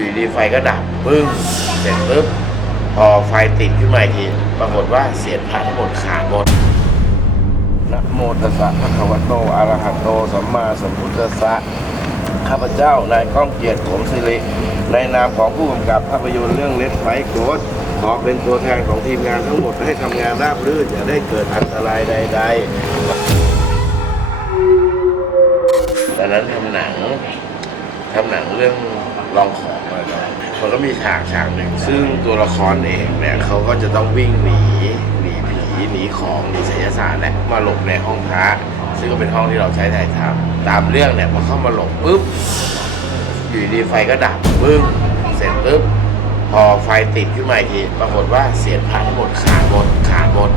อยู่ดีไฟก็ดับปึ้งเสร็จปุ๊บพอไฟติดขึ้นมาอีกทีปรากฏว่าเสียงพระทั้งหมดขาดหมดนะโมตัสสะภะคะวะโตอะระหะโตสัมมาสัมพุทธัสสะข้าพเจ้านายก้องเกียรติผมสิริในนามของผู้กำกับภาพยนตร์เรื่องเลดไฟโกดขอเป็นตัวแทนของทีมงานทั้งหมดให้ทำงานราบรื่นอย่าได้เกิดอันตรายใด ๆ ตอนนั้นทำหนัง ทำหนังเรื่องลองของอะไรนะมันก็มีฉากฉากหนึ่ง ซึ่งตัวละครเองเนี่ยเขาก็จะต้องวิ่งหนีหนีผีหนีของหนีไสยศาสตร์แหละมาหลบในห้องพระซึ่งก็เป็นห้องที่เราใช้ถ่ายทำตามเรื่องเนี่ยพอเข้ามาหลบปุ๊บอยู่ดีไฟก็ดับปึ้งเสร็จปุ๊บพอไฟติดขึ้นมาอีกทีปรากฏว่าเสียงพระทั้งหมดขาดหมดขาดหมด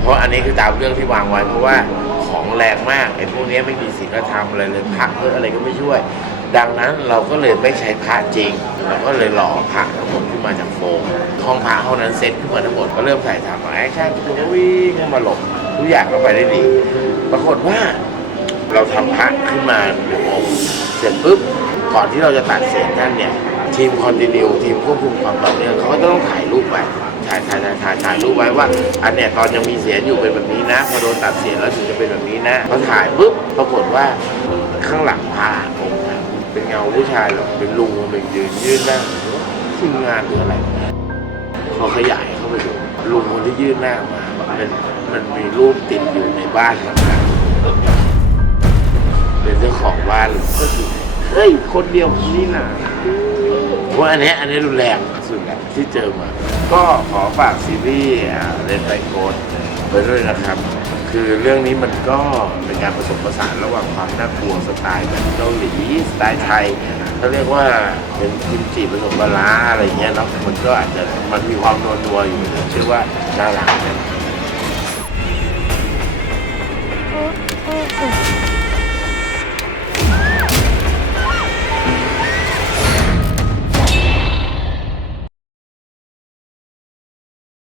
เพราะอันนี้คือตามเรื่องที่วางไว้เพราะว่า ของแรงมากไอ้พวกนี้ไม่มีศีลธรรมอะไรเลยพระเพื่ออะไรก็ไม่ช่วย ดังนั้นเราก็เลยไม่ใช้พระจริง เราก็เลยหล่อพระทั้งหมดขึ้นมาจากโฟมห้องพระห้องนั้นเซ็ตขึ้นมาทั้งหมดก็เริ่มถ่ายทำแอคชั่นทุกคนก็วิ่งมาหลบทุกอย่างก็ไปได้ดี ปรากฏว่าเราทำพระขึ้นมาหนึ่งองค์เสร็จปุ๊บก่อนที่เราจะตัดเสียงท่านเนี่ย ทีมคอนติเนียทีมควบคุมความต่อเนื่องเขาก็ต้องถ่ายรูปไว้ถ่ายถ่ายถ่ายถ่ายถ่ายรูปไว้ว่า อันเนี้ยตอนยังมีเสียงอยู่เป็นแบบนี้นะพอโดนตัดเสียงแล้วถึงจะเป็นแบบนี้นะพอถ่ายปุ๊บปรากฏว่าข้างหลังพระองค์นั้นเป็นเงาผู้ชายหรอกเป็นลุงเป็นยืนยืนหน้าทีมงานหรืออะไรพอขยายเข้าไปดูลุงคนที่ยื่นหน้ามาเป็นมันมีรูปติดอยู่ในบ้านข้างๆเป็นเจ้าของบ้านก็คือเฮ้ยคนเดียวนี่นะ ว่าอันนี้อันนี้รุนแรงสุดแหละที่เจอมา ก็ขอฝากซีรีส์เรนไ g โกดไปด้วยนะครับ คือเรื่องนี้มันก็เป็นการผสมผสานระหว่างความน่ากลัวสไตล์แบบเกาหลีสไตล์ไทยเขาเรียกว่าเป็นกิมจิผสมปลาราอะไรเงี้ยเนาะมันก็อาจจะมันมีความนัวๆอยู่เชื่อว่าน่ารักนะ